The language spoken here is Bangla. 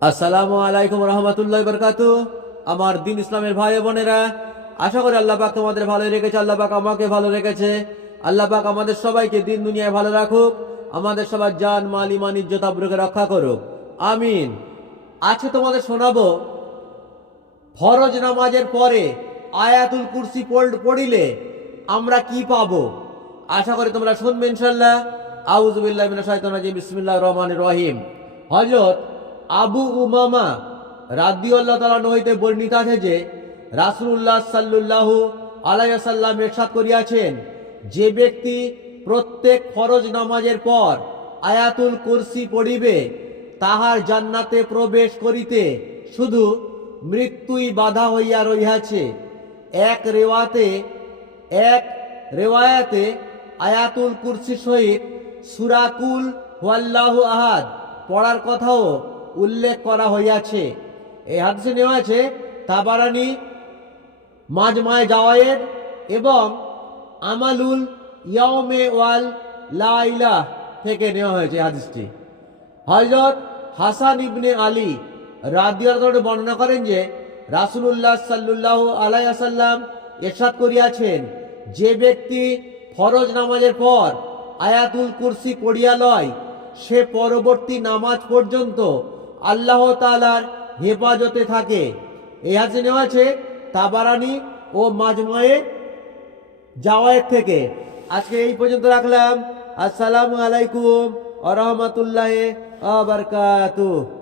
আসসালামু আলাইকুম রহমতুল্লাহ বরকাত আমার দিন ইসলামের ভাই বোনেরা, আশা করি আল্লাহ পাক তোমাদের ভালো রেখেছে, আল্লাহ পাক আমাকে ভালো রেখেছে। আল্লাহ পাক আমাদের সবাইকে দিন দুনিয়ায় ভালো রাখুক, আমাদের সবার জান, মাল ইমান ইজ্জত আব্রুকে রক্ষা করুক। আমিন। আজকে তোমাদের শোনাবো, ফরজ নামাজের পরে আয়াতুল কুরসি পড়- পড়িলে আমরা কি পাবো? আশা করি তোমরা শুনবে ইনশাল্লাহ আউজুবিল্লাহ বিসমিল্লাহির রহমানির রহিম। হযরত আবু উমামা রাদিয়াল্লাহু তাআলা হইতে বর্ণিত আছে যে, রাসূলুল্লাহ সাল্লাল্লাহু আলাইহি সাল্লাম ইরশাদ করিয়াছেন, যে ব্যক্তি প্রত্যেক ফরজ নামাজের পর আয়াতুল কুরসি পড়িবে, তাহার জান্নাতে প্রবেশ করিতে শুধু মৃত্যুই বাধা হইয়া রহিয়াছে। এক রেওয়াতে, এক রেওয়ায়াতে আয়াতুল কুরসি সহিত সুরাকুল ওয়াল্লাহু আহাদ পড়ার কথাও উল্লেখ করা হইয়াছে। এই হাদিসে নেওয়া আছে, তাবারানি মাজমায় জাওয়ায়েদ এবং আমালুল ইয়াউমে ওয়াল লাইলাহ থেকে নেওয়া হয়েছে হাদিসটি। হজরত হাসান ইবনে আলী রাদিয়াল্লাহু বর্ণনা করেন যে, রাসূলুল্লাহ সাল্লাল্লাহু আলাইহি সাল্লাম ইরশাদ করিয়াছেন, যে ব্যক্তি ফরজ নামাজের পর আয়াতুল কুরসি পড়িয়া লয়, সে পরবর্তী নামাজ পর্যন্ত আল্লাহ তালার হেফাজতে থাকে। এই হাজি নেওয়া আছে, তাবারানি ও মাজময়ে জাওয়ায়ের থেকে। আজকে এই পর্যন্ত রাখলাম। আসসালামু আলাইকুম আ রহমতুল্লাহ আবরকাতুহ